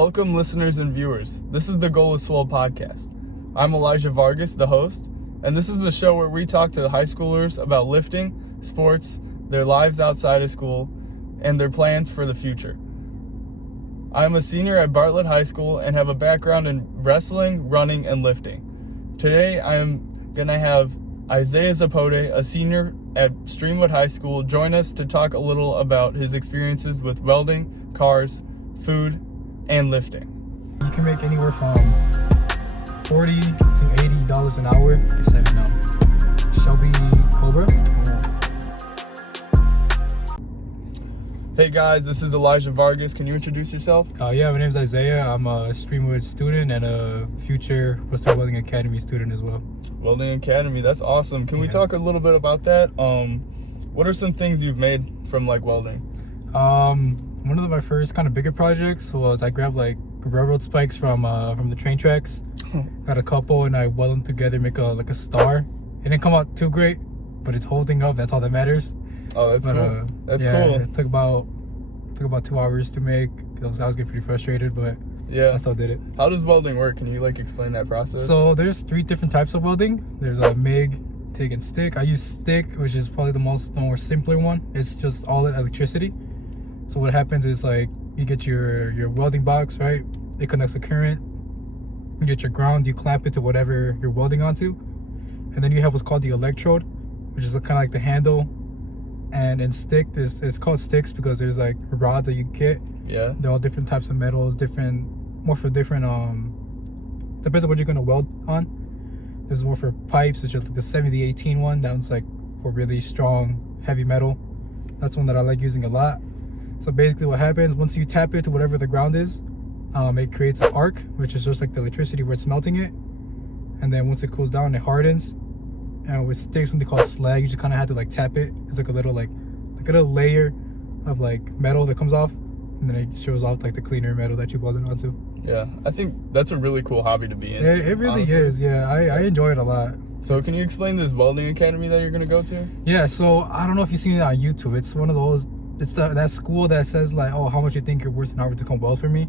Welcome, listeners and viewers. This is the Goal is Swole podcast. I'm Elijah Vargas, the host, and this is the show where we talk to high schoolers about lifting, sports, their lives outside of school, and their plans for the future. I'm a senior at Bartlett High School and have a background in wrestling, running, and lifting. Today, I'm going to have Issaiah Zapote, a senior at Streamwood High School, join us to talk a little about his experiences with welding, cars, food, and lifting. You can make anywhere from $40 to $80 an hour. Just let me know. Shelby Cobra. Hey guys, this is Elijah Vargas. Can you introduce yourself? Yeah, my name is Issaiah. I'm a Streamwood student and a future Western Welding Academy student as well. Welding Academy, that's awesome. Can we talk a little bit about that? What are some things you've made from like welding? One of my first kind of bigger projects was I grabbed like railroad spikes from the train tracks. Got a couple and I weld them together, make a star. It didn't come out too great, but it's holding up. That's all that matters. Oh, that's cool. That's cool. It took about 2 hours to make. I was getting pretty frustrated, but I still did it. How does welding work? Can you like explain that process? So there's 3 different types of welding. There's a MIG, TIG, and stick. I use stick, which is probably the more simpler one. It's just all electricity. So what happens is like you get your welding box, right? It connects a current. You get your ground, you clamp it to whatever you're welding onto, and then you have what's called the electrode, which is kind of like the handle. And in stick, it's called sticks because there's like rods that you get. Yeah. They're all different types of metals, depends on what you're gonna weld on. There's more for pipes, it's just like the 7018 one. That one's like for really strong, heavy metal. That's one that I like using a lot. So basically what happens, once you tap it to whatever the ground is, it creates an arc, which is just like the electricity where it's melting it. And then once it cools down, it hardens. And with sticks, something called slag, you just kind of have to like tap it. It's like a little layer of like metal that comes off, and then it shows off like the cleaner metal that you welded onto. Yeah, I think that's a really cool hobby to be in. It really is. Yeah, I enjoy it a lot. So can you explain this welding academy that you're gonna go to? Yeah, so I don't know if you've seen it on YouTube. It's one of those. It's that school that says like, oh, how much you think you're worth an hour to come weld for me.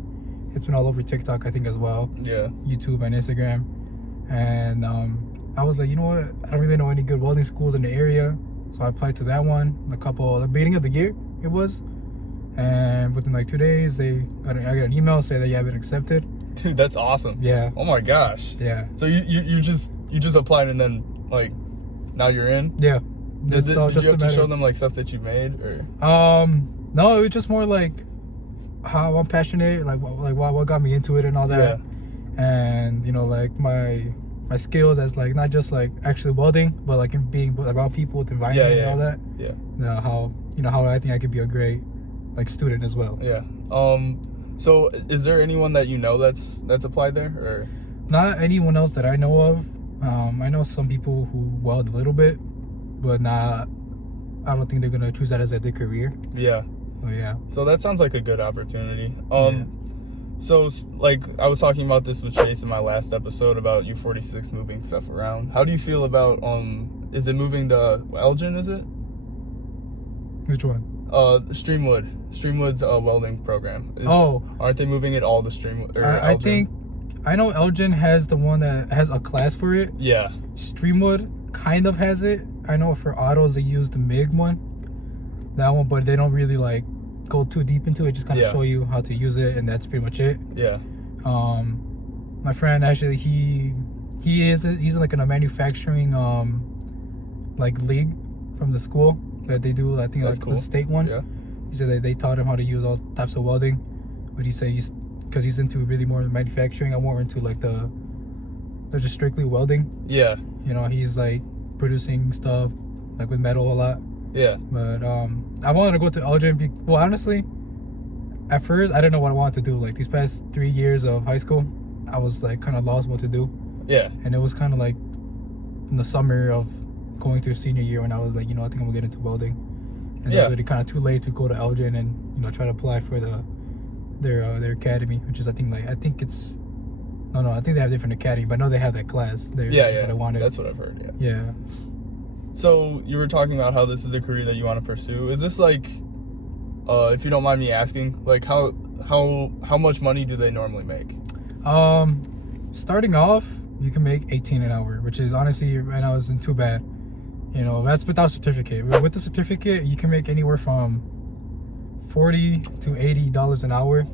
It's been all over TikTok, I think, as well. Yeah. YouTube and Instagram, and I was like, you know what? I don't really know any good welding schools in the area, so I applied to that one. The beginning of the year it was, and within like 2 days, I got an email saying that you have been accepted. Dude, that's awesome. Yeah. Oh my gosh. Yeah. So you just applied and then like now you're in? Yeah. Did you have to show them like stuff that you made or? No, it was just more like how I'm passionate, like what got me into it and all that. Yeah. And you know, like my skills as like not just like actually welding, but like in being around people with environment and all that. Yeah. How I think I could be a great like student as well. Yeah. So is there anyone that you know that's applied there or? Not anyone else that I know of. I know some people who weld a little bit, but I don't think they're gonna choose that as their career. Yeah. Oh yeah. So that sounds like a good opportunity. So, like, I was talking about this with Chase in my last episode about U46 moving stuff around. How do you feel about, is it moving to Elgin, is it? Which one? Streamwood. Streamwood's welding program. Aren't they moving it all to Streamwood? I think, I know Elgin has the one that has a class for it. Yeah. Streamwood kind of has it. I know for autos, they use the MIG one. That one, but they don't really, like, go too deep into it, just kind of show you how to use it, and that's pretty much it. Yeah. My friend actually he's like in a manufacturing like league from the school that they do. I think that's like cool. The state one. Yeah. He said that they taught him how to use all types of welding, but he said because he's into really more manufacturing. I'm more into like they're just strictly welding. Yeah. You know, he's like producing stuff like with metal a lot. Yeah. But I wanted to go to Elgin. Well, honestly, at first I didn't know what I wanted to do. Like these past 3 years of high school, I was like kind of lost what to do. Yeah. And it was kind of like in the summer of going through senior year when I was like, I think I'm gonna get into welding. And it was really kind of too late to go to Elgin and try to apply for their academy, which is I think they have different academy, but I know they have that class. What I wanted. That's what I've heard. Yeah. So you were talking about how this is a career that you want to pursue. Is this like, if you don't mind me asking, like how how much money do they normally make? Starting off, you can make 18 an hour, which is honestly right now isn't too bad. You know, that's without certificate. With the certificate, you can make anywhere from $40 to $80 an hour.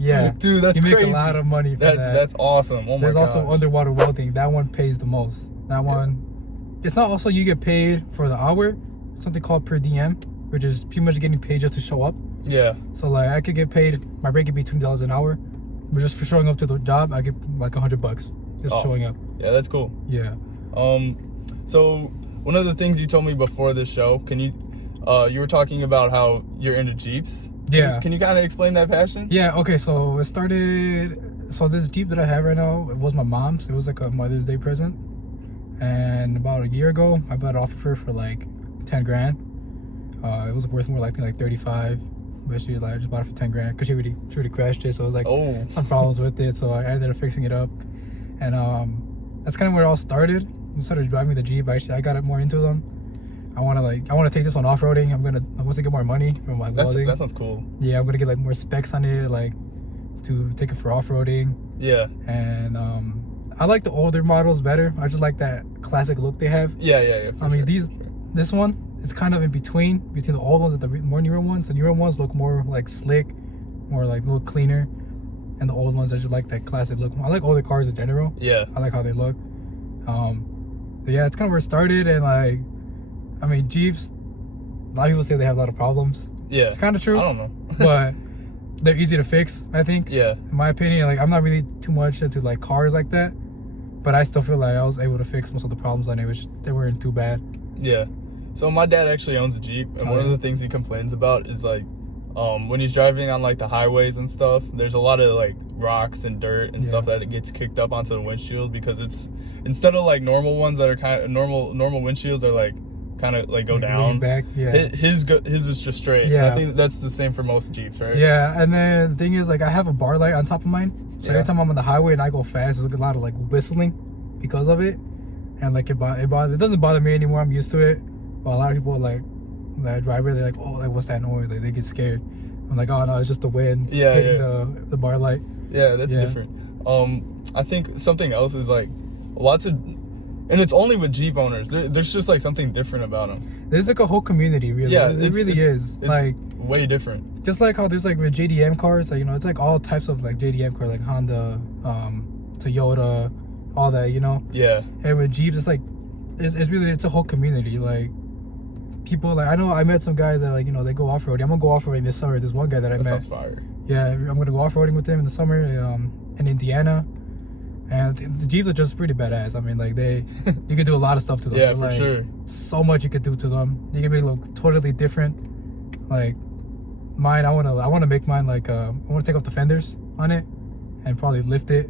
Yeah, dude, that's crazy. You make a lot of money for that. That's awesome. Oh my There's also underwater welding. That one pays the most. That one, it's not also you get paid for the hour, something called per diem, which is pretty much getting paid just to show up. Yeah. So like I could get paid, my rate could be $20 an hour, but just for showing up to the job, I get like $100 just showing up. Yeah, that's cool. Yeah. So one of the things you told me before this show, can you were talking about how you're into Jeeps. Yeah. Can you kind of explain that passion? Yeah. Okay. So it started. So this Jeep that I have right now, it was my mom's. It was like a Mother's Day present, and about a year ago, I bought it off of her for like 10 grand. It was worth more like 35, but she like just bought it for 10 grand because she already crashed it. So it was like some problems with it. So I ended up fixing it up, and that's kind of where it all started. I started driving the Jeep. I got more into them. I want to take this one off-roading. Once I get more money from my welding. That sounds cool. Yeah, I'm gonna get like more specs on it, like to take it for off-roading. Yeah. And I like the older models better. I just like that classic look they have. Yeah. I mean, this one is kind of in between the old ones and the more newer ones. The newer ones look more like slick, more like a little cleaner, and the old ones I just like that classic look. I like older cars in general. Yeah. I like how they look. But yeah, it's kind of where it started, and like. I mean, Jeeps, a lot of people say they have a lot of problems. Yeah. It's kind of true. I don't know. But they're easy to fix, I think. Yeah. In my opinion, like, I'm not really too much into, like, cars like that. But I still feel like I was able to fix most of the problems on it, which they weren't too bad. Yeah. So my dad actually owns a Jeep, and one of the things he complains about is, like, when he's driving on, like, the highways and stuff, there's a lot of, like, rocks and dirt and stuff that gets kicked up onto the windshield because it's, instead of, like, normal ones that are kind of, normal windshields are, like, kind of like go down back. Yeah. His is just straight. Yeah. I think that's the same for most Jeeps, right? Yeah. And then the thing is, like, I have a bar light on top of mine, so every time I'm on the highway and I go fast, there's a lot of like whistling because of it, and like it doesn't bother me anymore. I'm used to it. But a lot of people like that driver, they're like, oh, like what's that noise? Like they get scared. I'm like, oh no, it's just the wind hitting the bar light. Yeah, that's different. I think something else is like lots of. And it's only with Jeep owners. There's just like something different about them. There's like a whole community, really. Yeah, it really is. It's like way different. Just like how there's like with JDM cars, like, you know, it's like all types of like JDM cars, like Honda, Toyota, all that, you know. Yeah. And with Jeeps, it's like it's a whole community. Like people, like I met some guys that like, you know, they go off-roading. I'm gonna go off-roading this summer. There's one guy that I met. That sounds fire. Yeah, I'm gonna go off-roading with him in the summer in Indiana. And the Jeeps are just pretty badass. I mean, like you can do a lot of stuff to them. Yeah, for like, sure. So much you could do to them. You can make it look totally different. Like mine, I wanna make mine like I wanna take off the fenders on it and probably lift it.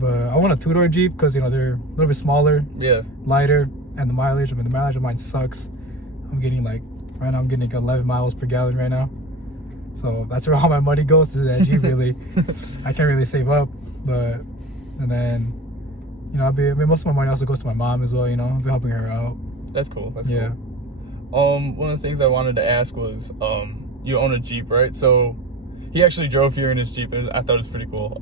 But I want a two-door Jeep because, you know, they're a little bit smaller, lighter, and the mileage. I mean, the mileage of mine sucks. I'm getting like right now I'm getting 11 miles per gallon right now. So that's where all my money goes to that Jeep. Really, I can't really save up, but. And then, you know, most of my money also goes to my mom as well, you know. I've been helping her out. That's cool. That's cool. One of the things I wanted to ask was, you own a Jeep, right? So he actually drove here in his Jeep, and I thought it was pretty cool.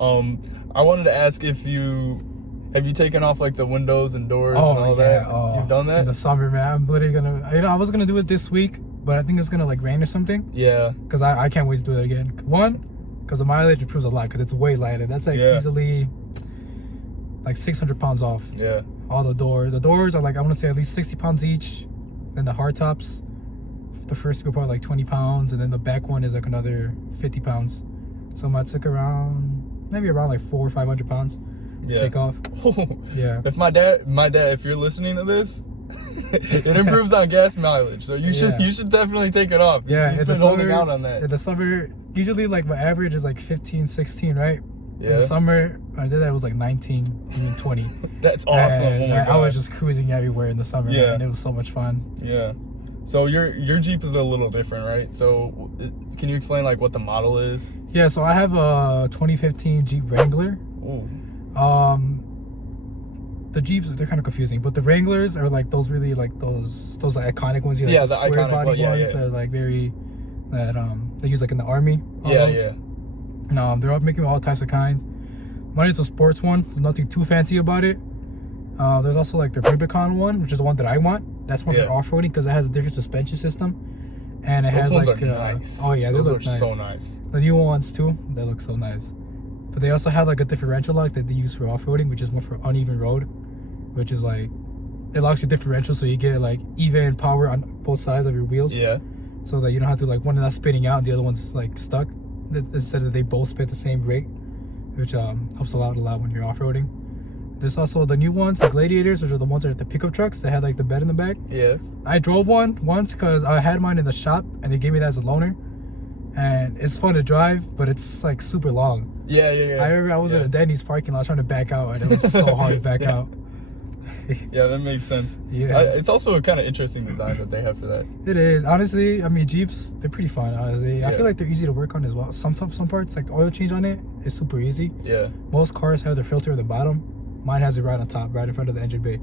I wanted to ask have you taken off like the windows and doors and all that? You've done that? In the summer, man. I'm literally gonna, you know, I was gonna do it this week, but I think it's gonna like rain or something. Yeah. Because I can't wait to do it again. One, because the mileage improves a lot, because it's way lighter. That's like easily like 600 pounds off. Yeah. All the doors are like, I want to say at least 60 pounds each. Then the hard tops, the first two are probably like 20 pounds, and then the back one is like another 50 pounds. So I took maybe around like 400 or 500 pounds to take off. Yeah. If my dad, if you're listening to this, it improves on gas mileage, so you should definitely take it off. Yeah. He's been holding out on that. In the summer, usually like my average is like 15, 16, right? Yeah. In the summer, when I did that, it was like 19, even 20. That's awesome. And, oh my God. I was just cruising everywhere in the summer, man. It was so much fun. Yeah. So your Jeep is a little different, right? So can you explain like what the model is? Yeah, so I have a 2015 Jeep Wrangler. Ooh. The Jeeps, they're kind of confusing, but the Wranglers are like those really like those like iconic ones. Yeah, like the square iconic body ones that are like very they use like in the army. Yeah. No, they're all making all types of kinds. Mine is a sports one. There's nothing too fancy about it. There's also like the Rubicon one, which is the one that I want. That's one for off-roading because it has a different suspension system, and it has ones like are nice. Oh yeah, those look are nice. So nice. The new ones too, they look so nice. But they also have like a differential lock that they use for off-roading, which is more for uneven road, which is like it locks your differential so you get like even power on both sides of your wheels. Yeah. So that you don't have to like one is not spinning out and the other one's like stuck. Instead of they both spin at the same rate, which helps a lot when you're off-roading. There's also the new ones, the Gladiators, which are the ones that are the pickup trucks that had like the bed in the back. Yeah. I drove one once because I had mine in the shop and they gave me that as a loaner. And it's fun to drive, but it's like super long. Yeah. I remember I was at a Denny's parking lot trying to back out, and it was so hard to back out. Yeah, that makes sense. Yeah. It's also a kind of interesting design that they have for that. It is. Honestly, I mean, Jeeps, they're pretty fun, honestly. Yeah. I feel like they're easy to work on as well. Some parts, like the oil change on it, is super easy. Yeah. Most cars have their filter at the bottom. Mine has it right on top, right in front of the engine bay.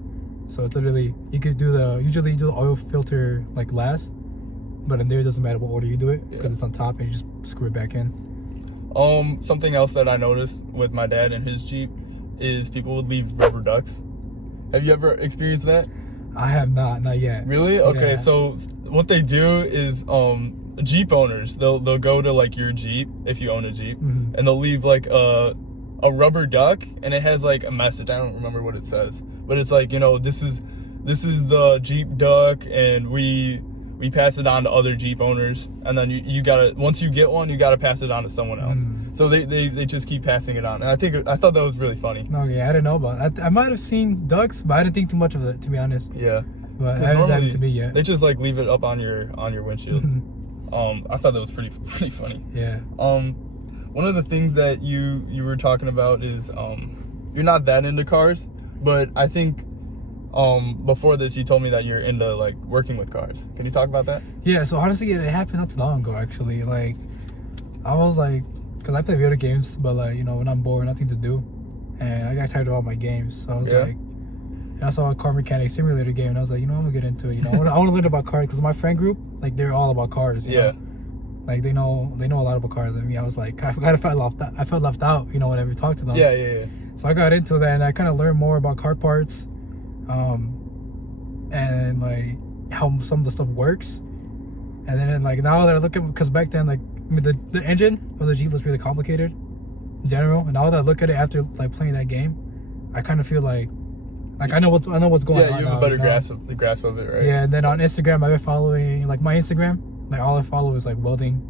So it's literally, you could usually do the oil filter like last, but in there it doesn't matter what order you do it because it's on top and you just screw it back in. Something else that I noticed with my dad and his Jeep is people would leave rubber ducks. Have you ever experienced that? I have not yet. Really? Okay, Yeah. so what they do is Jeep owners, they'll go to like your Jeep if you own a Jeep, and they'll leave like a rubber duck, and it has like a message. I don't remember what it says, but it's like, you know, this is the Jeep duck, and we pass it on to other Jeep owners, and then you gotta, once you get one, you gotta pass it on to someone else. So they just keep passing it on, and I thought that was really funny. Okay, I didn't know about it. I might have seen ducks, but I didn't think too much of it, to be honest. Yeah, but that hasn't happened to me yet. They just like leave it up on your windshield. I thought that was pretty funny. Yeah. One of the things that you were talking about is you're not that into cars, but I think before this you told me that you're into like working with cars. Can you talk about that? Yeah, so honestly it happened not too long ago actually. Like I was like, because I play video games, but like, you know, when I'm bored, nothing to do, and I got tired of all my games, so I was like, and I saw a car mechanic simulator game, and I was like, you know, I'm gonna get into it. You know, I want to learn about cars because my friend group, like, they're all about cars. You know? Like they know a lot about cars. I mean, I was like, I felt left out. You know, whenever you talk to them. Yeah. So I got into that, and I kind of learned more about car parts, and like how some of the stuff works. And then like now that I look at, because back then, like, I mean, the engine of the Jeep was really complicated in general. And now that I look at it after like playing that game, I kind of feel like I know what's going on. Yeah, you have a better grasp of it, right? Yeah, and then on Instagram, I've been following, like, my Instagram, like, all I follow is like welding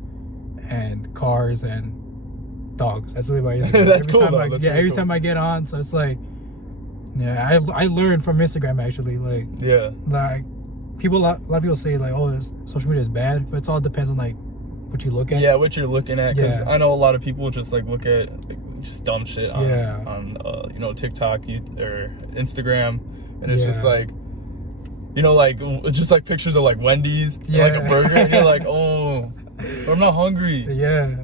and cars and dogs. That's really my Instagram. That's cool, though. Every time I get on, so it's like, yeah, I learned from Instagram actually. Like, like a lot of people say like, oh, social media is bad, but it all depends on like what you look at. Yeah, what you're looking at, because I know a lot of people just like look at like, just dumb shit on you know, TikTok or Instagram, and it's just like, you know, like just like pictures of like Wendy's and like a burger, and you're like, oh, I'm not hungry. Yeah.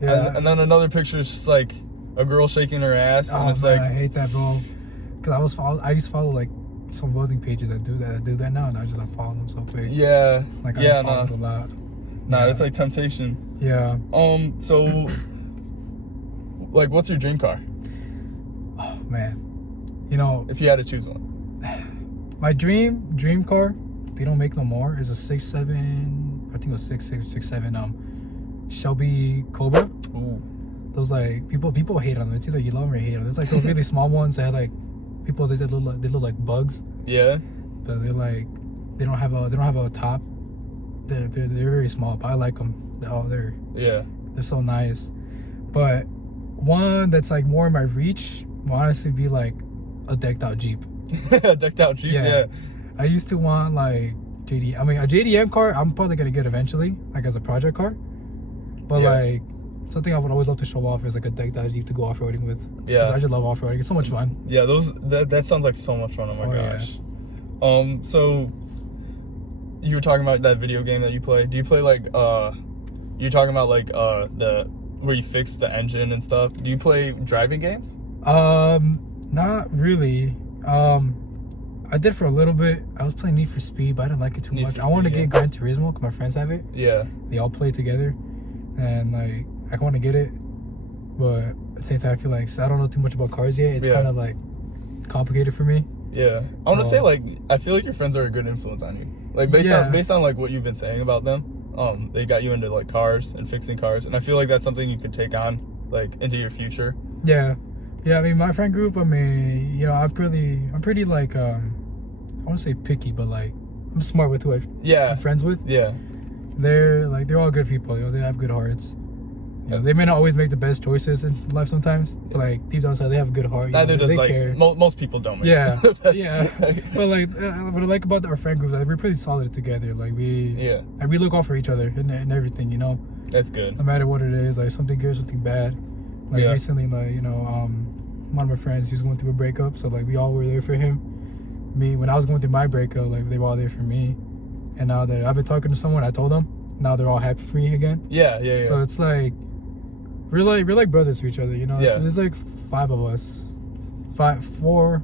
And then another picture is just like a girl shaking her ass, and it's man, like, I hate that, bro. Because I used to follow like some welding pages that do that now, and I just unfollow them so quick. Yeah. Like, I follow a lot. Nah, it's like temptation. Yeah. So, like, what's your dream car? Oh man, you know, if you had to choose one. My dream car, they don't make no more, is a 6.7, I think it was 6.7 Shelby Cobra. Ooh. Those like people hate on them. It's either you love them or you hate them. There's like those really small ones that have like they look like bugs. Yeah. But they're like they don't have a top. They're very small, but I like them. They're so nice. But one that's like more in my reach will honestly be like a decked out Jeep. A decked out Jeep. Yeah. I used to want like a JDM car. I'm probably gonna get eventually, like as a project car. But like something I would always love to show off is like a decked out Jeep to go off roading with. Yeah. I just love off roading. It's so much fun. Yeah, that sounds like so much fun. Oh my gosh. Yeah. So you were talking about that video game that you play. Do you play like you're talking about like the where you fix the engine and stuff? Do you play driving games? Not really. I did for a little bit. I was playing Need for Speed, but I didn't like it too much. I wanted to get Gran Turismo because my friends have it. Yeah. They all play together, and like I want to get it, but at the same time, I feel like I don't know too much about cars yet. It's kind of like complicated for me. Yeah, I want to say like I feel like your friends are a good influence on you. Like based on like what you've been saying about them, they got you into like cars and fixing cars, and I feel like that's something you could take on like into your future. Yeah. I mean, my friend group. I mean, I'm pretty like I want to say picky, but like I'm smart with who I'm friends with. Yeah. They're all good people. They have good hearts. They may not always make the best choices in life sometimes, but like deep down inside, they have a good heart. Neither does they like care. Most people don't. Make But like what I like about our friend group is that we're pretty solid together. Like we look out for each other and everything. That's good. No matter what it is, like something good, something bad. Like recently, like one of my friends, he was going through a breakup, so like we all were there for him. Me, when I was going through my breakup, like they were all there for me. And now that I've been talking to someone, I told them. Now they're all happy for me again. Yeah. So it's like we're like brothers to each other, There's like 5 of us, four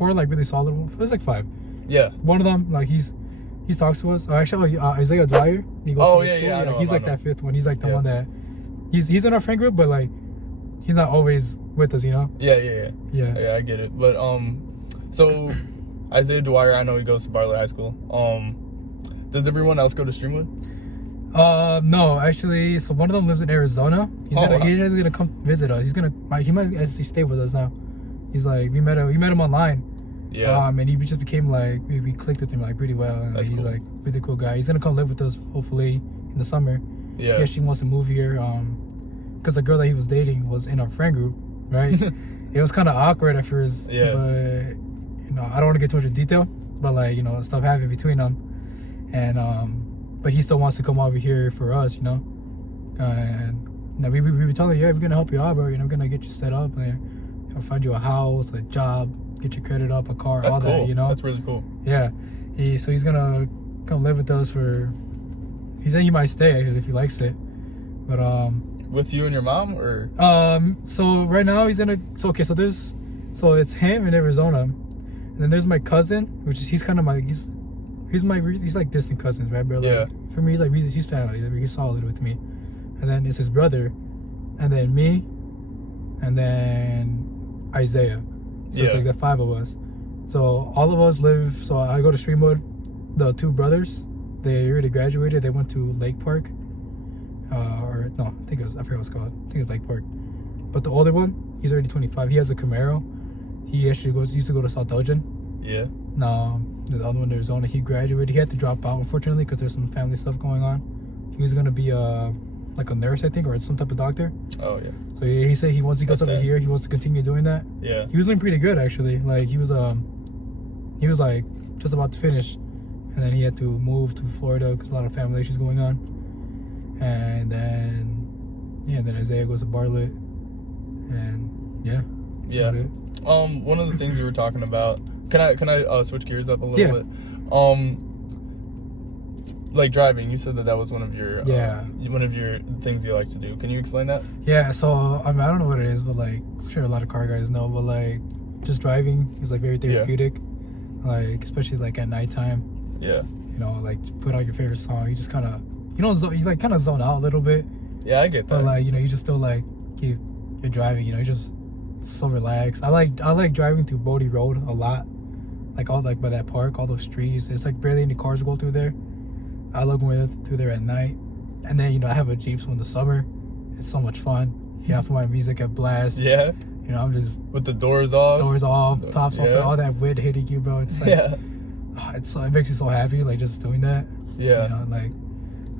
like really solid ones. There's like 5. Yeah. One of them, like he talks to us. Actually, Isaiah Dwyer. He goes to school. He's like that 5th one. He's like the one that he's in our friend group, but like he's not always with us, Yeah, I get it. But so Isaiah Dwyer, I know he goes to Bartlett High School. Does everyone else go to Streamwood? No, actually. So one of them lives in Arizona. He's gonna come visit us. He might actually stay with us now. He's like we met him online. Yeah. And he just became like we clicked with him like pretty well. And he's cool. Like really cool guy. He's gonna come live with us hopefully in the summer. Yeah. He actually wants to move here. Because the girl that he was dating was in our friend group, right? It was kind of awkward at first. Yeah. But I don't want to get too much in detail. But like stuff happened between them. And but he still wants to come over here for us, and we told him, we're gonna help you out, bro. We're gonna get you set up, and I'll find you a house, a job, get your credit up, a car, all cool. that, That's really cool. Yeah, so he's gonna come live with us he said he might stay actually if he likes it, but with you and your mom or so right now so it's him in Arizona, and then there's my cousin, which is he's like distant cousins, right, bro? Like, for me, he's family. He's solid with me. And then it's his brother, and then me, and then Isaiah. So it's like the 5 of us. So all of us live. So I go to Streamwood. The 2 brothers, they already graduated. They went to Lake Park, I forget what it's called. I think it's Lake Park. But the older one, he's already 25. He has a Camaro. He actually used to go to South Elgin. Yeah. No, the other one in Arizona, he graduated. He had to drop out, unfortunately, because there's some family stuff going on. He was going to be like a nurse, I think, or some type of doctor. Oh, yeah. So he said once he goes over here, he wants to continue doing that. Yeah. He was doing pretty good, actually. Like, he was like just about to finish. And then he had to move to Florida because a lot of family issues going on. And then Isaiah goes to Bartlett. And, yeah. One of the things we were talking about, can I switch gears up a little bit? Like driving, you said that was one of your things you like to do. Can you explain that? Yeah, so I mean, I don't know what it is, but like I'm sure a lot of car guys know, but like just driving is like very therapeutic. Like especially like at nighttime. Yeah. Like put on your favorite song, you just kind of you like kind of zone out a little bit. Yeah, I get that. But like you just still like you're driving, you're just so relaxed. I like driving through Bodie Road a lot. Like all like by that park, all those trees. It's like barely any cars go through there. I love going through there at night. And then I have a Jeep, so in the summer it's so much fun. I put my music at blast. Yeah. I'm just with the doors off, tops open, all that wind hitting you, bro. It's like it makes you so happy, like just doing that. Yeah. Like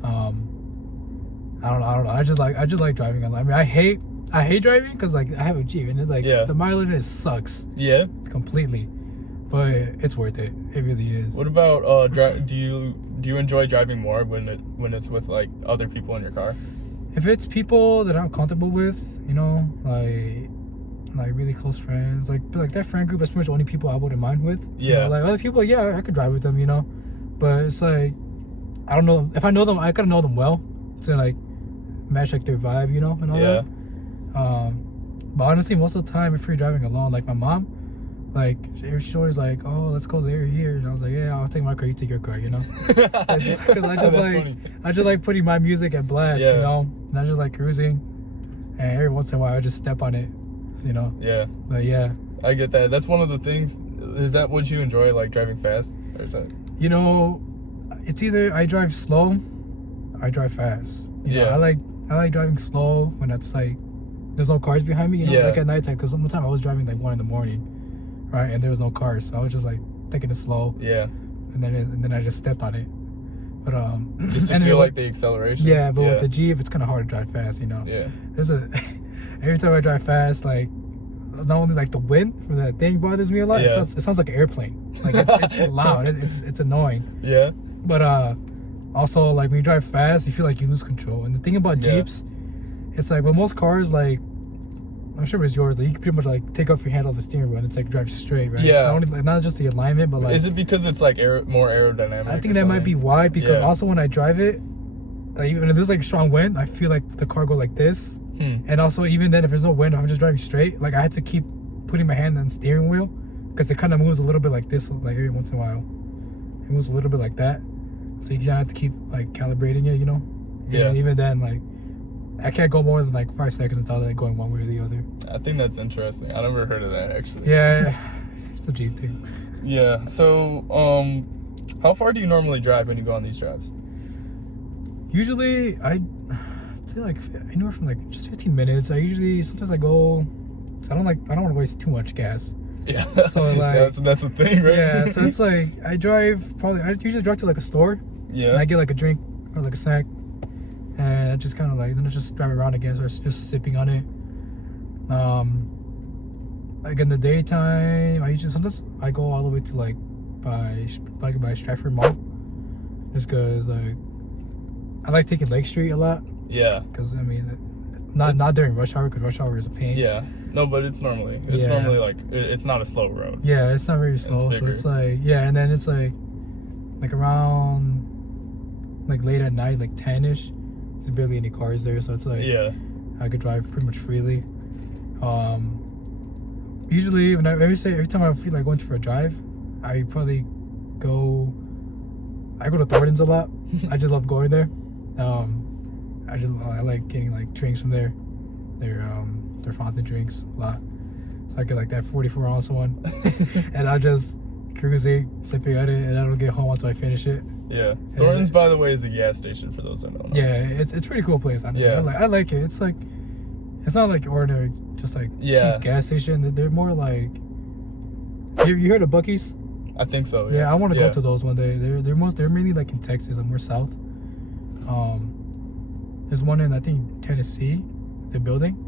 I don't know. I just like driving a lot. I mean, I hate driving because like I have a Jeep and it's like the mileage just sucks. Yeah. Completely. But it's worth it. It really is. What about do you enjoy driving more when it's with like other people in your car? If it's people that I'm comfortable with, like really close friends, like that friend group, that's pretty much the only people I wouldn't mind with. Yeah. Like other people, I could drive with them, But it's like I don't know if I know them. I gotta know them well to like match like their vibe, and all that. But honestly, most of the time, if you're driving alone, like my mom. Like she's always like, "Oh, let's go there, here," and I was like, "Yeah, I'll take my car, you take your car," Because I just like putting my music at blast, and I just like cruising, and every once in a while I just step on it, you know. Yeah. But yeah, I get that. That's one of the things. Is that what you enjoy, like driving fast, or is that? You know, it's either I drive slow, or I drive fast. You know, I like driving slow when it's like there's no cars behind me. You know, like at nighttime, because sometimes I was driving like 1 a.m, right, and there was no cars, so I was just like taking it slow. Yeah. And then I just stepped on it. But just to feel like the acceleration. Yeah, but with the Jeep, it's kind of hard to drive fast. You know. Yeah. Every time I drive fast, like not only like the wind from that thing bothers me a lot. Yeah. It sounds like an airplane. Like it's loud. It's annoying. Yeah. But also like when you drive fast, you feel like you lose control. And the thing about Jeeps, it's like with most cars, like I'm sure it's yours, like you can pretty much like take off your hand off the steering wheel and it's like drive straight, right? Yeah. Not only like, not just the alignment, but like. Is it because it's like more aerodynamic? I think that might be why. Because also when I drive it, like even if there's like strong wind, I feel like the car go like this. And also even then, if there's no wind, I'm just driving straight. Like I had to keep putting my hand on the steering wheel because it kind of moves a little bit like this, like every once in a while. It moves a little bit like that, so you kind of have to keep like calibrating it, you know. Yeah. And even then, like I can't go more than like 5 seconds without like going one way or the other. I think that's interesting. I never heard of that actually. Yeah, it's a Jeep thing. Yeah. So, how far do you normally drive when you go on these drives? Usually, I'd say like anywhere from like just 15 minutes. Sometimes I go. I don't want to waste too much gas. Yeah. So like that's the thing, right? Yeah. So it's like I usually drive to like a store. Yeah. And I get like a drink or like a snack, and I just kind of like then I just drive around again, so it's just sipping on it. Like in the daytime, sometimes I go all the way to like by Stratford Mall, just cause like I like taking Lake Street a lot. Yeah. Because I mean, not during rush hour, because rush hour is a pain. Yeah. No, but it's normally like it's not a slow road. Yeah, it's not very slow. So it's like and then it's like around like late at night, like 10ish. There's barely any cars there, so it's like I could drive pretty much freely. Usually every time I feel like going for a drive, I probably go to Thornton's a lot. I just love going there. I like getting like drinks from there. Their fountain drinks a lot. So I get like that 44-ounce one, and I'm just cruising, sipping on it, and I don't get home until I finish it. Yeah. Thornton's, by the way, is a gas station for those that don't know. Yeah, it's a pretty cool place, honestly. Yeah. I like it. It's like it's not like ordinary, just like cheap gas station. They're more like. You heard of Buc-ee's? I think so. Yeah, I want to go to those one day. They're mainly like in Texas and more south. There's one in I think Tennessee, they're building.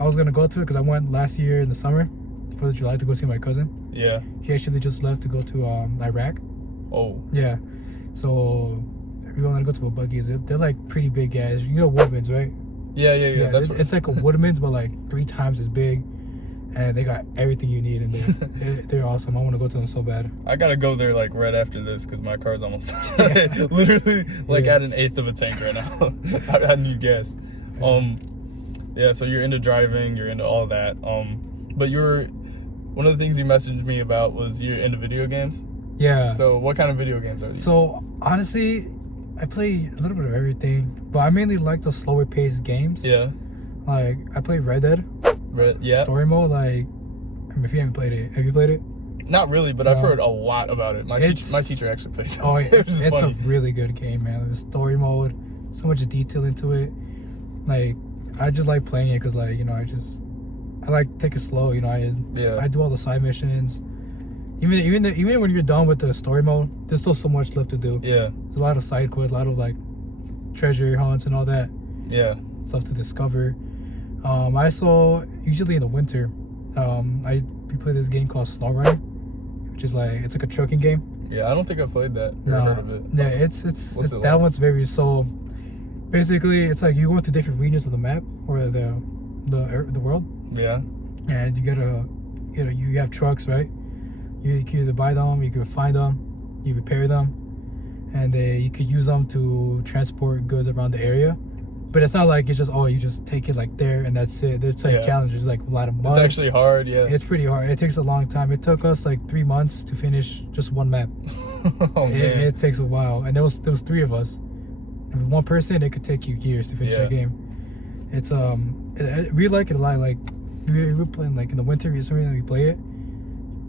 I was gonna go to it because I went last year in the summer, 4th of July, to go see my cousin. Yeah. He actually just left to go to Iraq. Oh. Yeah. So we wanted to go to a Buc-ee's. They're like pretty big guys. You know Woodman's, right? Yeah. It's like a Woodman's, but like 3 times as big. And they got everything you need in there. They're awesome. I want to go to them so bad. I gotta go there like right after this because my car's almost literally like at 1/8 of a tank right now. I need gas. So you're into driving, you're into all that. But one of the things you messaged me about was you're into video games. Yeah. So what kind of video games are these? So honestly, I play a little bit of everything, but I mainly like the slower paced games. Yeah. Like I play Red Dead. Story mode, like, I mean, if you haven't played it, have you played it? Not really, but I've heard a lot about it. My teacher actually plays it. Oh, it's a really good game, man. The story mode, so much detail into it. Like, I just like playing it because, like, you know, I like take it slow. You know, I do all the side missions. Even when you're done with the story mode, there's still so much left to do. Yeah. There's a lot of side quests, a lot of like treasure hunts and all that. Yeah. Stuff to discover. I saw usually in the winter, we play this game called Snow Runner, which is like it's like a trucking game. Yeah, I don't think I've played that. Never heard of it. Yeah, it's that like? One's very so. Basically, it's like you go into different regions of the map or the world. Yeah. And you have trucks, right? You can either buy them, you can find them, you repair them, and you could use them to transport goods around the area. But it's not like it's just you just take it like there and that's it. It's like challenges, like a lot of mud. It's actually hard, yeah. It's pretty hard. It takes a long time. It took us like 3 months to finish just one map. It takes a while, and there was 3 of us. And with one person, it could take you years to finish the game. It's we like it a lot. Like we were playing like in the winter. We play it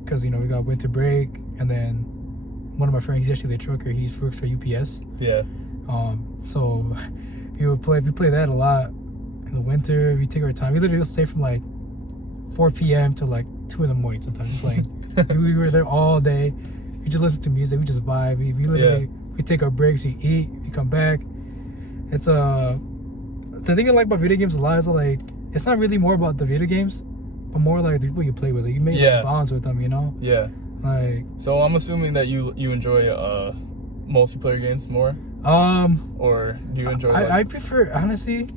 because we got winter break, and then one of my friends, he's actually a trucker. He works for UPS. Yeah. So we play that a lot in the winter. We take our time. We literally stay from like 4 p.m. to like 2 in the morning sometimes playing. We were there all day. We just listen to music. We just vibe. We literally we take our breaks. We eat. We come back. It's the thing I like about video games a lot is like it's not really more about the video games, but more like the people you play with. Like, you make like, bonds with them. Yeah. Like. So I'm assuming that you enjoy multiplayer games more. Or do you enjoy? I prefer, honestly.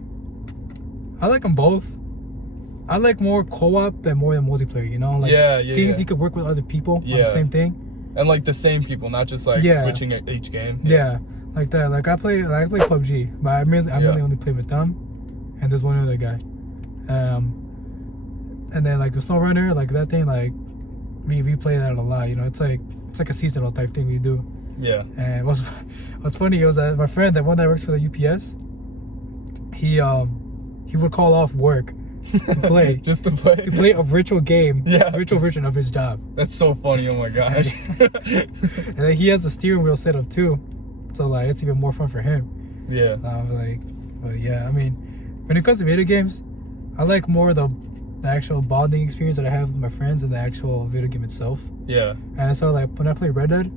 I like them both. I like more co-op than more than multiplayer. Like things you could work with other people on the same thing. And like the same people, not just like switching at each game. Yeah, like that. Like I play PUBG, but I really only play with them, and there's one other guy. And then like the SnowRunner, like that thing, like we play that a lot. It's like a seasonal type thing we do. Yeah. And what's funny was that my friend, that one that works for the UPS, he would call off work to play. Just to play? To play a virtual game. Yeah. Virtual version of his job. That's so funny, oh my gosh. And then he has a steering wheel set up too. So like it's even more fun for him. Yeah. But yeah, I mean, when it comes to video games, I like more the actual bonding experience that I have with my friends than the actual video game itself. Yeah. And so like when I play Red Dead,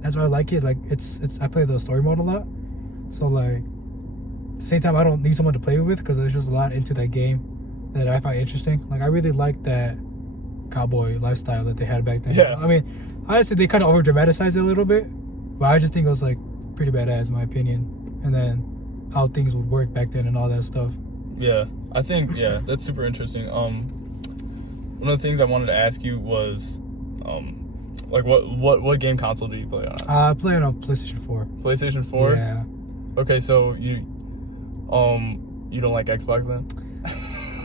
that's why I like it. Like it's I play the story mode a lot. So like at the same time I don't need someone to play with because there's just a lot into that game that I find interesting. Like I really like that cowboy lifestyle that they had back then. Yeah. I mean, honestly they kind of over dramatized it a little bit, but I just think it was like pretty badass in my opinion. And then how things would work back then and all that stuff. Yeah, I think that's super interesting. One of the things I wanted to ask you was, like what game console do you play on? I play on a PlayStation 4. PlayStation 4? Yeah. Okay, so you don't like Xbox then?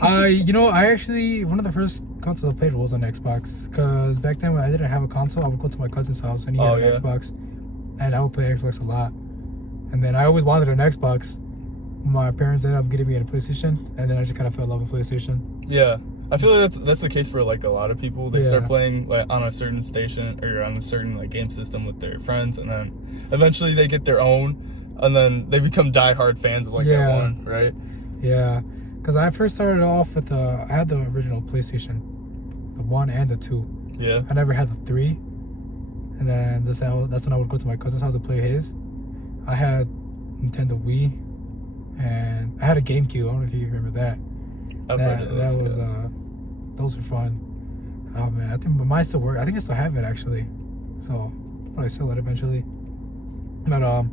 I actually, one of the first consoles I played was on Xbox, because back then when I didn't have a console, I would go to my cousin's house and he had an Xbox, and I would play Xbox a lot. And then I always wanted an Xbox. My parents ended up getting me a PlayStation, and then I just kind of fell in love with PlayStation. Yeah, I feel like that's the case for like a lot of people. They start playing like on a certain station or on a certain like game system with their friends, and then eventually they get their own, and then they become diehard fans of like that one, right? Yeah, because I first started off with I had the original PlayStation, the 1 and the 2. Yeah. I never had the 3, and then that's when I would go to my cousin's house to play his. I had Nintendo Wii. And I had a GameCube. I don't know if you remember that. I've heard of those. Those were fun. Oh man, I think mine still work. I think I still have it actually. So I'll probably sell it eventually. But I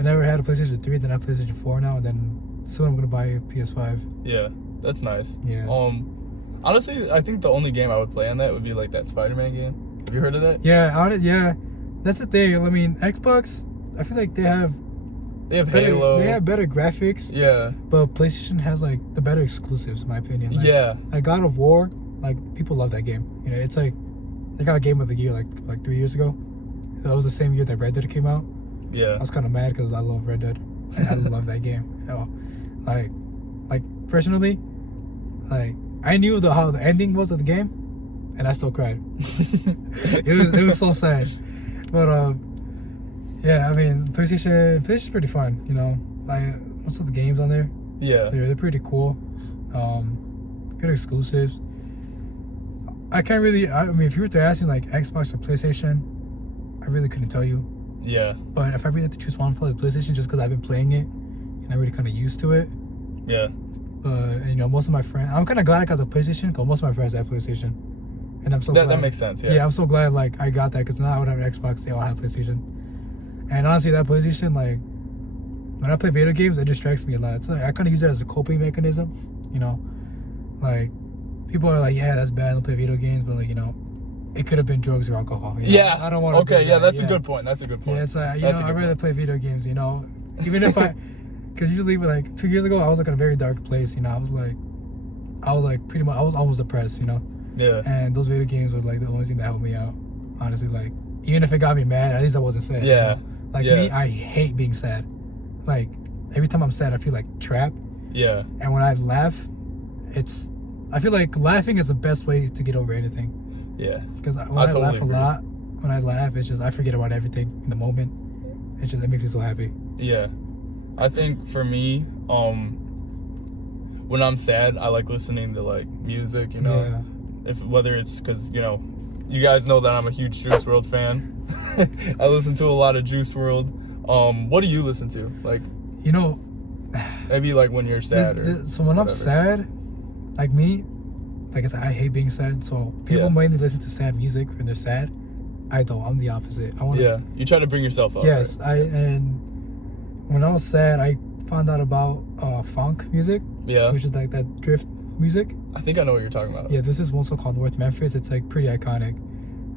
never had a PlayStation 3. Then I have PlayStation 4 now. And then soon I'm gonna buy a PS5. Yeah, that's nice. Yeah. Honestly, I think the only game I would play on that would be like that Spider-Man game. Have you heard of that? Yeah. That's the thing. I mean, Xbox. I feel like they have Halo. They have better graphics. Yeah. But PlayStation has like the better exclusives, in my opinion. Like God of War, like people love that game. It's like they got a Game of the Year like 3 years ago. That was the same year that Red Dead came out. Yeah. I was kind of mad because I love Red Dead. I love that game. Like personally, like I knew how the ending was of the game, and I still cried. it was so sad. But yeah, I mean, PlayStation's pretty fun, like most of the games on there. Yeah. They're pretty cool. Good exclusives. I can't really, I mean, if you were to ask me like Xbox or PlayStation, I really couldn't tell you. Yeah. But if I really had to choose one, probably PlayStation, just because I've been playing it and I'm really kind of used to it. Yeah. But, most of my friends, I'm kind of glad I got the PlayStation because most of my friends have PlayStation. And I'm so glad. That makes sense, yeah. Yeah, I'm so glad like I got that because now I would have an Xbox, they all have PlayStation. And honestly, that PlayStation, like, when I play video games, it distracts me a lot. It's like I kind of use it as a coping mechanism, Like, people are like, yeah, that's bad, don't play video games, but like, it could have been drugs or alcohol. Yeah. I don't want to. Okay, yeah, that's a good point. That's a good point. Yeah, it's like, I'd rather play video games, Even if because usually, like, 2 years ago, I was like in a very dark place, I was pretty much, I was almost depressed, Yeah. And those video games were like the only thing that helped me out, honestly. Like, even if it got me mad, at least I wasn't sad. Yeah. Like me, I hate being sad. Like every time I'm sad, I feel like trapped. Yeah. And when I laugh, I feel like laughing is the best way to get over anything. Yeah. Because when I totally laugh agree. a lot, when I laugh, it's just I forget about everything in the moment. It makes me so happy. Yeah. I think for me, when I'm sad, I like listening to like music, you know. Yeah. Whether it's because, you know, you guys know that I'm a huge Juice WRLD fan. I listen to a lot of Juice WRLD. What do you listen to? Like, you know, maybe like when you're sad so when whatever. I'm sad, like me, like I said, I hate being sad. So people mainly listen to sad music when they're sad. I don't. I'm the opposite. You try to bring yourself up. Yes, right? and when I was sad, I found out about funk music. Yeah. Which is like that drift music. I think I know what you're talking about. Yeah, this is one song called North Memphis. It's like pretty iconic.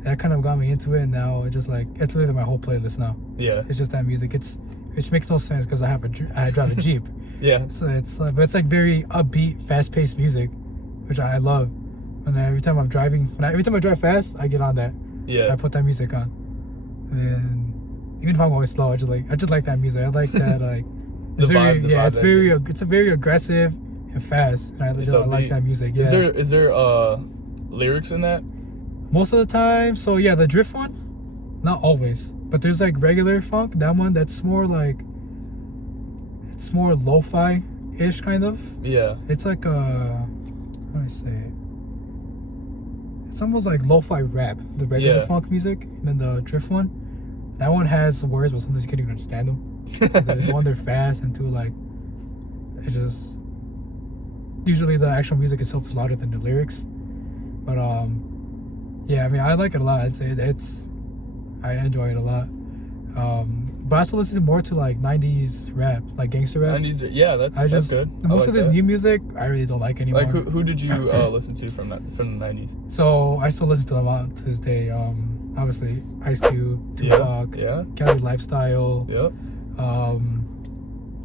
That kind of got me into it, and now it's just like it's literally my whole playlist now. Yeah. It's just that music. Which makes no sense because I drive a Jeep. Yeah. So it's like very upbeat, fast-paced music, which I love. And every time I drive fast, I get on that. Yeah. I put that music on, and even if I'm going slow, I just like that music. I like that like it's it's very aggressive and fast, and I like that music. Yeah. Is there lyrics in that? Most of the time, so yeah, the drift one, not always, but there's like regular funk. That one, that's more like it's more lo-fi-ish kind of. Yeah. It's like how do I say it? It's almost like lo-fi rap, the regular funk music, and then the drift one. That one has words, but sometimes you can't even understand them. One, they're fast, and two, like it's just usually the actual music itself is louder than the lyrics. But yeah, I mean, I like it a lot. I'd say I enjoy it a lot. But I also listen more to like 90s rap, like gangster rap. 90s, yeah, that's good. Most of this new music, I really don't like anymore. Like, who did you listen to from the 90s? So I still listen to them to this day. Obviously, Ice Cube, Tupac, Cali Lifestyle,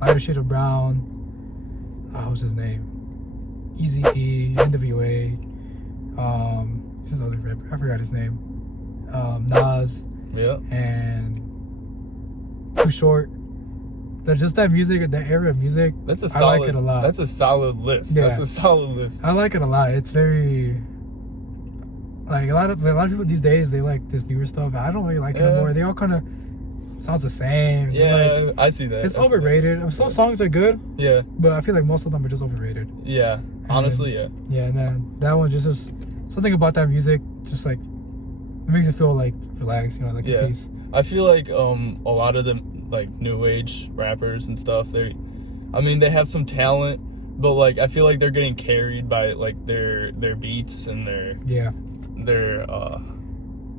Lighter Shade of Brown. What was his name? Eazy-E, NWA. This other rapper, I forgot his name. Nas. Yeah. And Too Short. There's just that music, that era of music. I like it a lot. That's a solid list. Yeah. That's a solid list. I like it a lot. It's very like a lot of people these days, they like this newer stuff. I don't really like it anymore. They all kind of sounds the same. Yeah, I see that. It's overrated. Some songs are good. Yeah. But I feel like most of them are just overrated. Yeah. Honestly, yeah. Yeah, and then that one just is something about that music, just like it makes it feel like relaxed, you know, like a peace. I feel like a lot of them like new age rappers and stuff, they have some talent, but like I feel like they're getting carried by like their beats and their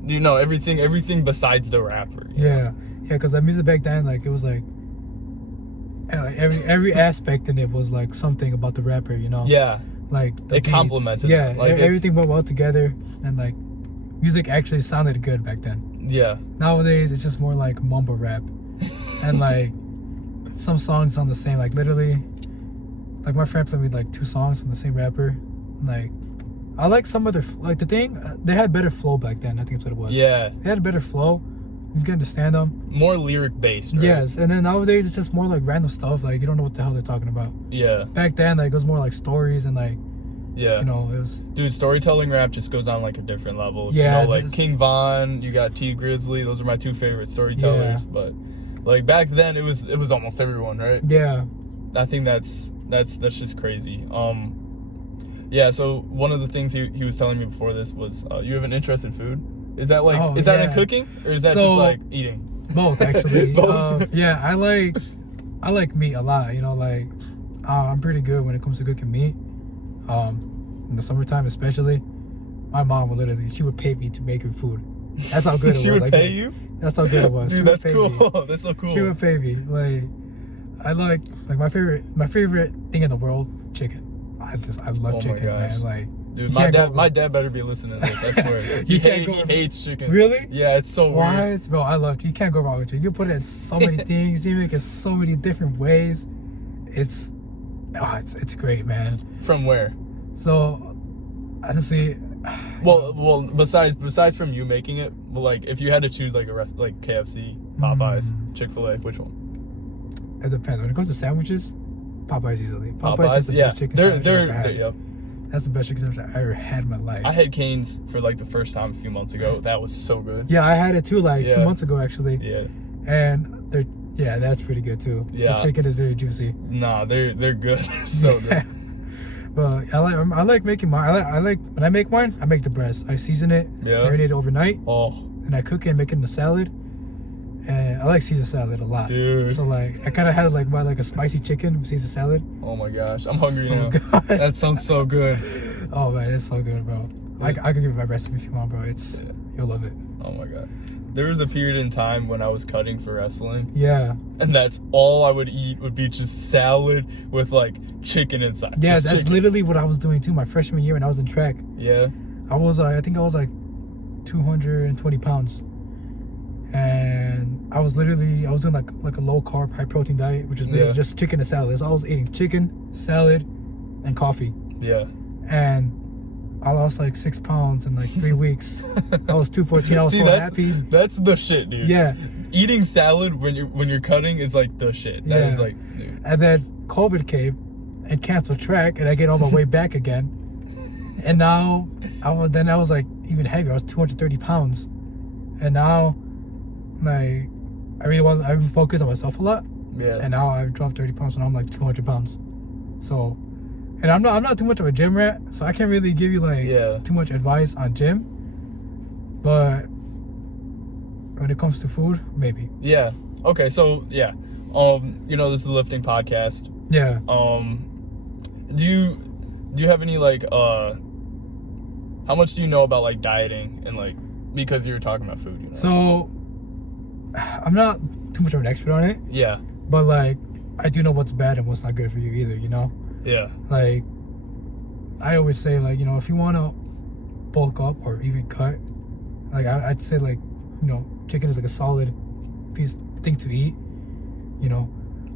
you know, everything besides the rapper. Yeah, because that music back then, like it was like every aspect in it was like something about the rapper, you know. Yeah. Like it complemented. Yeah, like everything went well together, and like music actually sounded good back then. Yeah. Nowadays it's just more like mumble rap, and like some songs sound the same. Like literally, like my friend played me like 2 songs from the same rapper. Like I like some of their like the thing. They had better flow back then. I think that's what it was. Yeah. They had better flow. You can understand them. More lyric based. Right? Yes, and then nowadays it's just more like random stuff. Like you don't know what the hell they're talking about. Yeah. Back then, like it was more like stories and like. Yeah. You know, it was. Dude, storytelling rap just goes on like a different level. Yeah. You know, like King Von, you got T Grizzly. Those are my 2 favorite storytellers. Yeah. But like back then, it was almost everyone, right? Yeah. I think that's just crazy. Yeah. So one of the things he was telling me before this was you have an interest in food. Is that like is that in cooking or is that just like eating? Both actually. Both. Yeah, I like meat a lot. You know, like I'm pretty good when it comes to cooking meat. In the summertime especially, my mom she would pay me to make her food. That's how good it was. She would pay you? That's how good it was. Dude, that's cool. That's so cool. She would pay me. Like I like my favorite thing in the world, chicken. I love chicken, man. Like dude, my dad better be listening to this, I swear. He hates chicken. Really? Yeah, it's so weird. Bro, I love it. You can't go wrong with chicken. You put it in so many things. You make it so many different ways. It's great, man. From where? So, honestly, well, besides from you making it, but like if you had to choose like like KFC, Popeyes, Chick-fil-A, which one? It depends. When it comes to sandwiches, Popeyes easily. Popeyes has the best chicken sandwich I've ever had. That's the best chicken sandwich I ever had in my life. I had Cane's for like the first time a few months ago. That was so good. Yeah, I had it too 2 months ago actually. Yeah. And that's pretty good too. Yeah. The chicken is very juicy. Nah, they're good. They're so good. But I like making mine. I like when I make mine, I make the breast. I season it, marinate it overnight. Oh. And I cook it and make it in a salad. And I like Caesar salad a lot. Dude. So like I kinda had buy a spicy chicken with Caesar salad. Oh my gosh. I'm hungry now. Good. That sounds so good. Oh man, it's so good, bro. I can give you my recipe if you want, bro. You'll love it. Oh my god. There was a period in time when I was cutting for wrestling. Yeah. And that's all I would eat would be just salad with like chicken inside. Yeah, just that's chicken. literally what I was doing too my freshman year when I was in track. Yeah. I think I was like 220 pounds. And I was doing like a low carb, high protein diet, which is literally just chicken and salad. That's all I was eating: chicken, salad, and coffee. Yeah. And I lost like 6 pounds in like 3 weeks. I was 214. I was happy. That's the shit, dude. Yeah. Eating salad when you're cutting is like the shit. That is like, dude. And then COVID came and canceled track, and I get all my way back again. And now I was like even heavier. I was 230 pounds, and now like I've been focused on myself a lot. Yeah. And now I've dropped 30 pounds, and I'm like 200 pounds. So, and I'm not too much of a gym rat, so I can't really give you too much advice on gym. But when it comes to food, maybe. Yeah. Okay. So yeah. This is a lifting podcast. Yeah. Do you have any how much do you know about like dieting and because you were talking about food? You know? So I'm not too much of an expert on it. Yeah. But I do know what's bad and what's not good for you either. You know. Yeah. I always say if you want to bulk up or even cut, I'd say chicken is like a solid thing to eat. You know.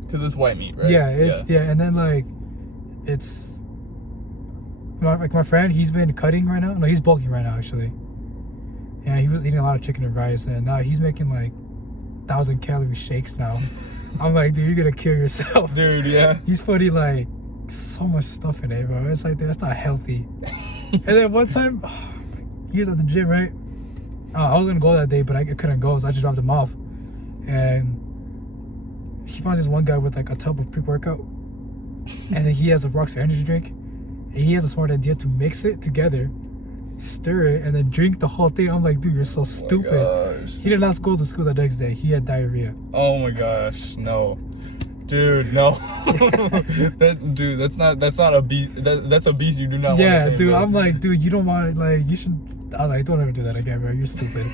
Because it's white meat, right? Yeah. And then it's. My friend, he's been cutting right now. No, he's bulking right now, actually. Yeah, he was eating a lot of chicken and rice, and now he's making 1,000-calorie shakes now. I'm like, dude, you're gonna kill yourself. Dude, yeah. He's putting so much stuff in it, bro. It's dude, that's not healthy. And then one time, he was at the gym, right? I was gonna go that day, but I couldn't go, so I just dropped him off. And he finds this one guy with a tub of pre-workout, and then he has a Rockstar energy drink. And he has a smart idea to mix it together, stir it, and then drink the whole thing. I'm like, dude, you're so stupid. Gosh. He did not go to school the next day. He had diarrhea. Oh my gosh, no. Dude, no. That's not obese. That's obese. You do not want to Yeah, take, dude, bro. I'm like, dude, you don't want it. You should. I was like, don't ever do that again, bro. You're stupid.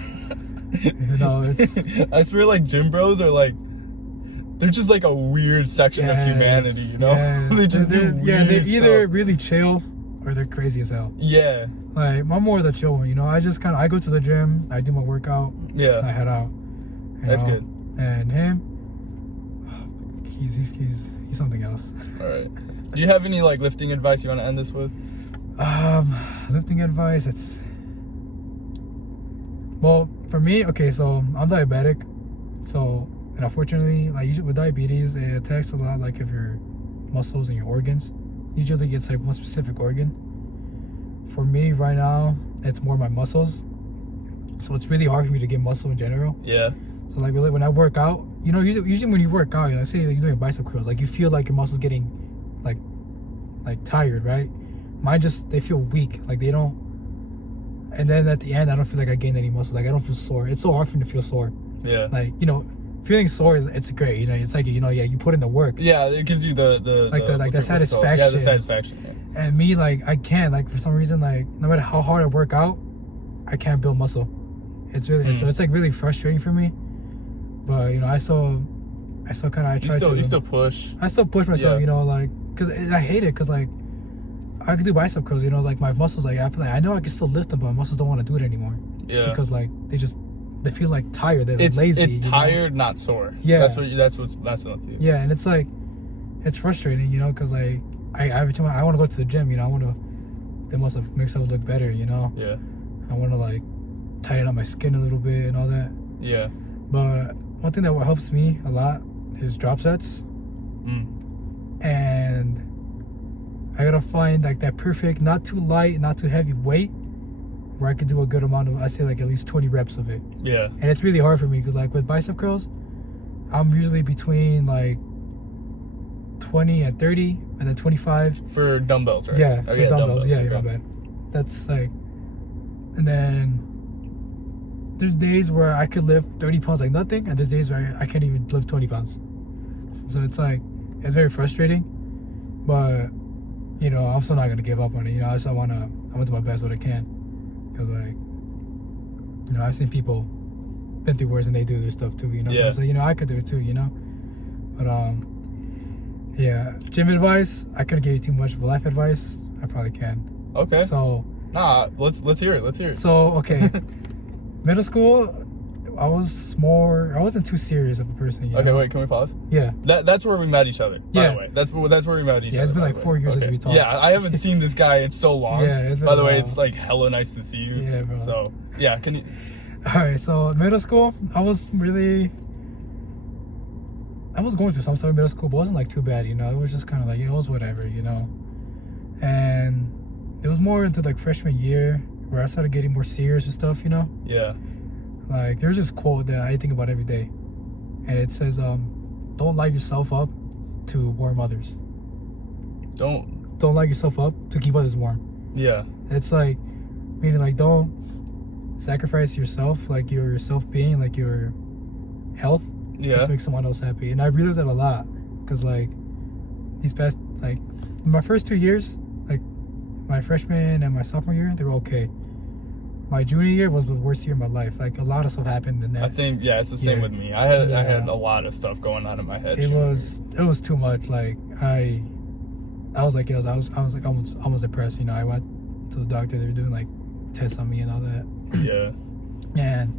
It's. I swear, gym bros are they're just a weird section of humanity, you know? Yes. They just do weird they're either stuff. really chill or they're crazy as hell. Yeah. I'm more of the chill one, you know? I just I go to the gym, I do my workout, Yeah. I head out. That's good. And him, he's something else. All right. Do you have any lifting advice you want to end this with? Lifting advice, well, for me, okay, so I'm diabetic, and unfortunately, usually with diabetes, it attacks a lot of your muscles and your organs. Usually it's one specific organ. For me right now, it's more my muscles. So it's really hard for me to get muscle in general. Yeah. So really when I work out, usually when you work out, say you're doing bicep curls, you feel your muscles getting tired, right? Mine they feel weak, they don't. And then at the end, I don't feel like I gained any muscle. I don't feel sore. It's so hard for me to feel sore. Yeah. Feeling sore it's great. It's you put in the work. Yeah, it gives you the satisfaction. Yeah, the satisfaction. Yeah. And me I can't for some reason no matter how hard I work out, I can't build muscle. It's really it's really frustrating for me. But I still kind of try to. You still push. I still push myself. Yeah. Because I hate it. Because I could do bicep curls. My muscles I feel I know I can still lift them, but my muscles don't want to do it anymore. Yeah. Because they feel tired. They're lazy. It's tired, not sore. Yeah. That's what's messing with you. Yeah, and it's frustrating, because I every time I want to go to the gym, I want to. They must have makes it look better, Yeah. I want to tighten up my skin a little bit and all that. Yeah. But one thing that helps me a lot is drop sets. And I gotta find like that perfect, not too light, not too heavy weight, where I could do a good amount of, I say like at least 20 reps of it. Yeah. And it's really hard for me because like with bicep curls, I'm usually between like 20 and 30 and then 25. For dumbbells, right? Yeah, for for dumbbells. Yeah, okay. my bad. That's like, and then there's days where I could lift 30 pounds like nothing, and there's days where I can't even lift 20 pounds. So it's like, it's very frustrating, but you know, I'm still not gonna give up on it. You know, I want to do my best what I can, because like, you know, I've seen people been through worse and they do their stuff too. You know, Yeah. so you know, I could do it too. You know, but yeah, gym advice, I couldn't give you too much, but life advice, I probably can. Okay. So let's hear it. So okay, middle school, I wasn't too serious of a person. You Okay, know? wait, can we pause? Yeah. that's where we met each other. By Yeah. the way, that's where we met each other. Yeah, it's been by like the way. 4 years since Okay. we talked. Yeah, I haven't seen this guy in so long. Yeah, it's been by the a way, while. it's like hella nice to see you. Yeah, bro. So yeah, can you? All right, so middle school, I was going through some stuff in middle school, but it wasn't like too bad, you know. It was just kind of like, it was whatever, you know. And it was more into like freshman year where I started getting more serious and stuff, you know. Yeah. Like there's this quote that I think about every day, and it says, "Don't light yourself up to warm others. Don't light yourself up to keep others warm." Yeah. It's like, meaning like don't sacrifice yourself, like your self-being, like your health, Yeah. just to make someone else happy. And I realized that a lot, because like these past, like my first 2 years, like my freshman and my sophomore year, they were okay. My junior year was the worst year of my life. Like a lot of stuff happened in that. I think it's the same with me. I had a lot of stuff going on in my head. It was too much. Like I was like, I was like almost depressed. You know, I went to the doctor. They were doing like tests on me and all that. Yeah. And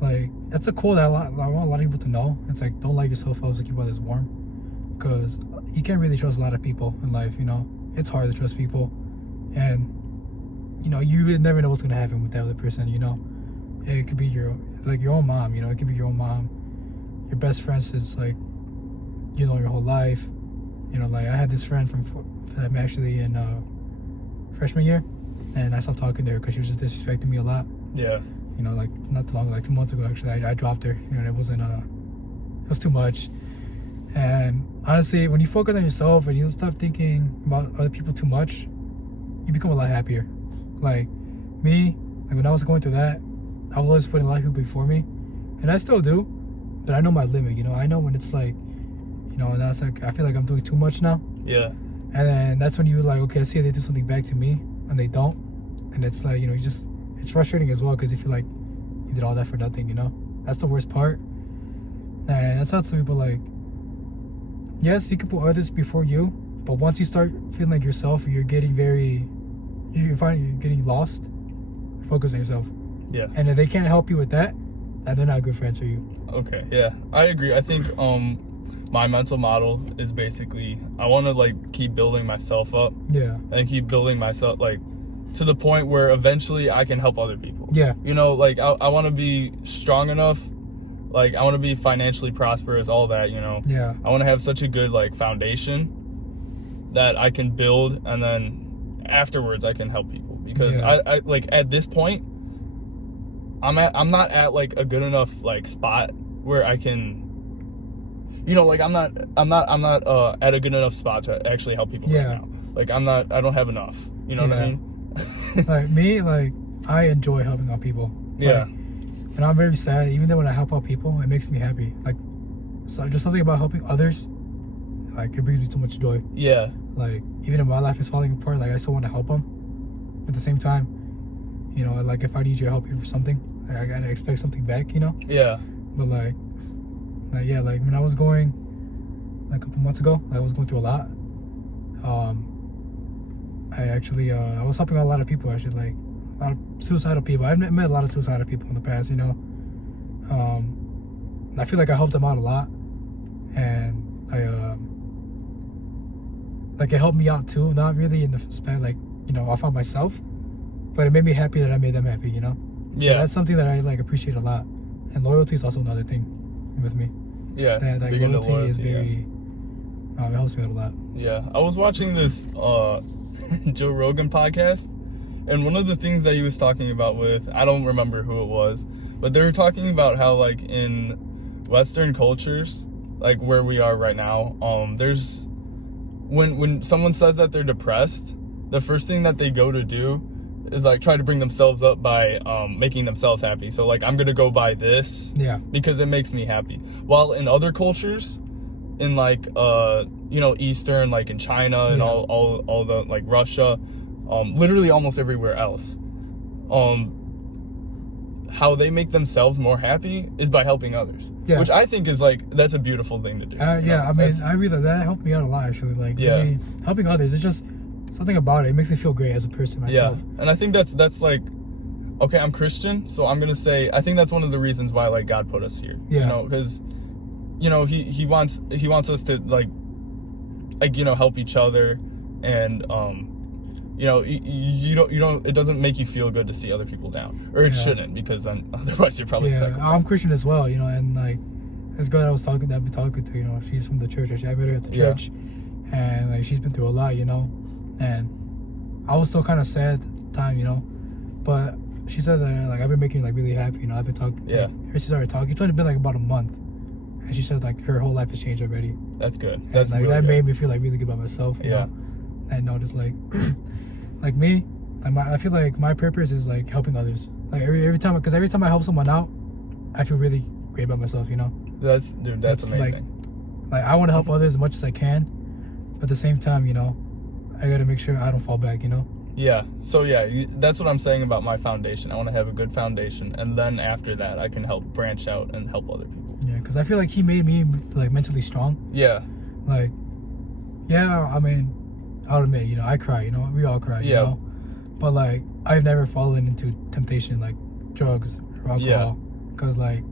like that's a quote that I want a lot of people to know. It's like, don't light yourself up to keep others warm, because you can't really trust a lot of people in life. You know, it's hard to trust people, and you know, you really never know what's gonna happen with that other person. You know, it could be your own mom. You know, it could be your own mom, your best friend since like, you know, your whole life. You know, like I had this friend that I'm actually in freshman year, and I stopped talking to her because she was just disrespecting me a lot. Yeah. You know, like not too long, like 2 months ago actually, I dropped her. You know, it was too much. And honestly, when you focus on yourself and you stop thinking about other people too much, you become a lot happier. Like me, like when I was going through that, I was always putting a lot of people before me, and I still do, but I know my limit. You know, I know when it's like, you know, now it's like I feel like I'm doing too much now. Yeah. And then that's when you like, okay, I see they do something back to me and they don't, and it's like, you know, it's frustrating as well, because you feel like you did all that for nothing. You know, that's the worst part. And that's how to people, like, yes, you can put others before you, but once you start feeling like yourself, you're getting lost. Focus on yourself. Yeah. And if they can't help you with that, then they're not good friends for you. Okay. Yeah, I agree. I think my mental model is basically I want to like keep building myself up. Yeah. And keep building myself like to the point where eventually I can help other people. Yeah. You know, like I want to be strong enough. Like I want to be financially prosperous, all that, you know. Yeah. I want to have such a good like foundation that I can build, and then afterwards I can help people, because I like at this point I'm not at like a good enough like spot where I can, you know, like I'm not at a good enough spot to actually help people right now. Like I don't have enough. You know what I mean? Like me, like I enjoy helping out people. Yeah. Like, and I'm very sad, even though when I help out people, it makes me happy. Like, so just something about helping others, like it brings me so much joy. Yeah. Like even if my life is falling apart, like I still want to help them. But at the same time, you know, like if I need your help for something, like, I gotta expect something back, you know. Yeah. But like yeah, like when I was going, like a couple months ago, I was going through a lot. I actually I was helping out a lot of people, actually, like a lot of suicidal people. I've met a lot of suicidal people in the past, you know. I feel like I helped them out a lot, and I like it helped me out too. Not really in the spot, like, you know, I found myself, but it made me happy that I made them happy, you know. Yeah. And that's something that I like appreciate a lot. And loyalty is also another thing with me. Yeah. That like Big into loyalty is loyalty, very it helps me out a lot. Yeah, I was watching this Joe Rogan podcast, and one of the things that he was talking about with, I don't remember who it was, but they were talking about how, like, in Western cultures, like where we are right now, there's, when someone says that they're depressed, the first thing that they go to do is, like, try to bring themselves up by making themselves happy. So, like, I'm gonna go buy this because it makes me happy. While in other cultures, in, like, Eastern, like in China and all the, like, Russia, literally almost everywhere else, how they make themselves more happy is by helping others, which I think is, like, that's a beautiful thing to do. I mean, I really, that helped me out a lot, actually. Like, really helping others, it's just something about it. It makes me feel great as a person myself. Yeah, and I think that's like, okay, I'm Christian, so I'm gonna say, I think that's one of the reasons why, like, God put us here. Yeah. You know, because, you know, he wants us to, like, help each other, and you know, you don't, it doesn't make you feel good to see other people down, or it shouldn't, because then otherwise you're probably I'm Christian as well, you know, and, like, this girl I've been talking to, you know, she's from the church. I met her at the church, and, like, she's been through a lot, you know, and I was still kind of sad at the time, you know, but she said that, like, I've been making, like, really happy, you know. I've been talking, like, she started talking. It's only been, like, about a month, and she said, like, her whole life has changed already. That's good. That's, like, really that made me feel, like, really good about myself, you know? And notice, like, like me, like, I feel like my purpose is, like, helping others. Like, every time, because every time I help someone out, I feel really great about myself, you know. That's amazing. Like, I want to help others as much as I can, but at the same time, you know, I got to make sure I don't fall back, you know. Yeah. So that's what I'm saying about my foundation. I want to have a good foundation, and then after that, I can help branch out and help other people. Yeah, because I feel like he made me, like, mentally strong. Yeah. Like, I mean, I'll admit, you know, I cry, you know, we all cry, you know, but, like, I've never fallen into temptation, like drugs or alcohol, because, like,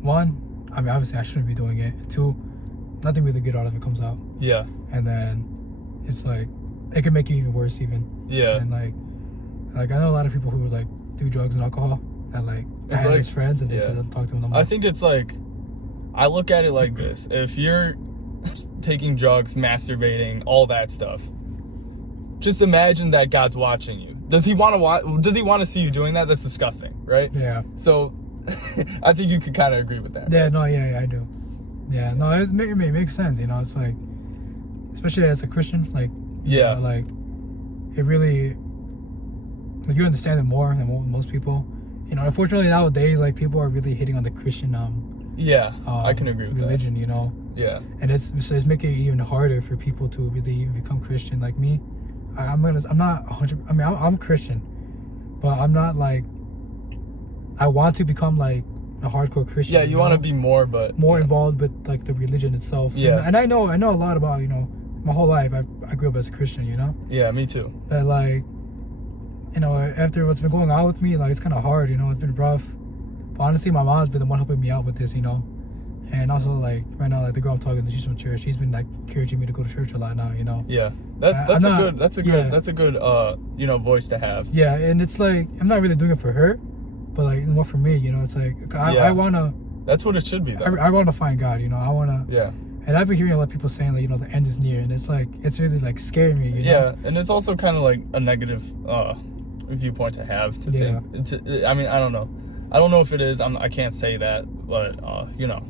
one, I mean, obviously I shouldn't be doing it. Two, nothing really good out of it comes out. Yeah. And then it's like, it can make you even worse even. Yeah. And, like I know a lot of people who, like, do drugs and alcohol, and, like, I have his friends, and they don't talk to them no more. I think it's like, I look at it like this: if you're taking drugs, masturbating, all that stuff, just imagine that God's watching you. Does he want to watch? Does he want to see you doing that? That's disgusting, right? Yeah. So, I think you could kind of agree with that. Yeah. Right? No. Yeah. I do. Yeah. No. It makes sense. You know, it's like, especially as a Christian, like, you know, like, it really, like, you understand it more than most people. You know, unfortunately nowadays, like, people are really hitting on the Christian I can agree with religion, you know. Yeah. And it's making it even harder for people to really even become Christian. Like me, I'm not 100. I mean, I'm Christian, but I'm not, like, I want to become, like, a hardcore Christian. Yeah, you want to be more involved with, like, the religion itself. Yeah. And I know a lot about, you know, my whole life I grew up as a Christian, you know. Yeah, me too. But, like, you know, after what's been going on with me, like, it's kind of hard, you know. It's been rough. But honestly, my mom's been the one helping me out with this, you know. And also, like, right now, like, the girl I'm talking to, she's from church. She's been, like, encouraging me to go to church a lot now, you know. Yeah, that's a good you know, voice to have. Yeah, and it's like, I'm not really doing it for her, but, like, more for me, you know. It's like, I wanna. That's what it should be, though. I want to find God, you know. I wanna. Yeah. And I've been hearing a lot of people saying, like, you know, the end is near, and it's like, it's really, like, scaring me, you know? Yeah, and it's also kind of like a negative viewpoint to have, to think. I mean, I don't know. I don't know if it is. I can't say that, but you know.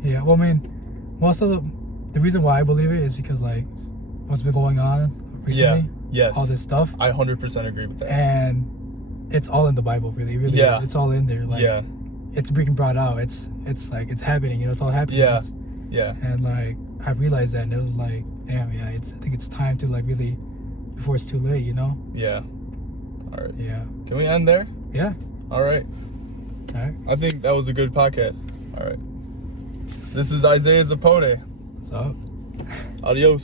Yeah, well, I mean, also the reason why I believe it is because, like, what's been going on recently. Yes. All this stuff. I 100% agree with that. And it's all in the Bible, really. Yeah. It's all in there. Like, it's being brought out. It's like, it's happening, you know, it's all happening. Yeah. Yeah. And, like, I realized that, and it was like, damn, I think it's time to, like, really, before it's too late, you know? Yeah. All right. Yeah. Can we end there? Yeah. All right. All right. I think that was a good podcast. All right. This is Issaiah Zapote. What's up? Adios.